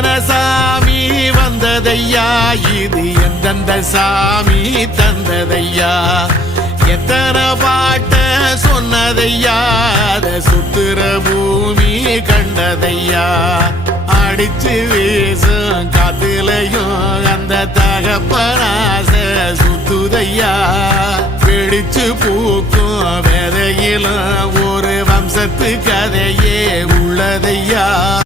எத்தனை சாமி வந்ததையா, இது எந்தெந்த சாமி தந்ததையா, எத்தனை பாட்ட சொன்னதையா, அத சுத்துற பூமி கண்டதையா, அடிச்சு வீசும் காத்துலையும் அந்த தகப்பனாச சுத்துதையா, பிடிச்சு பூக்கும் விதையிலும் ஒரு வம்சத்து கதையே உள்ளதையா.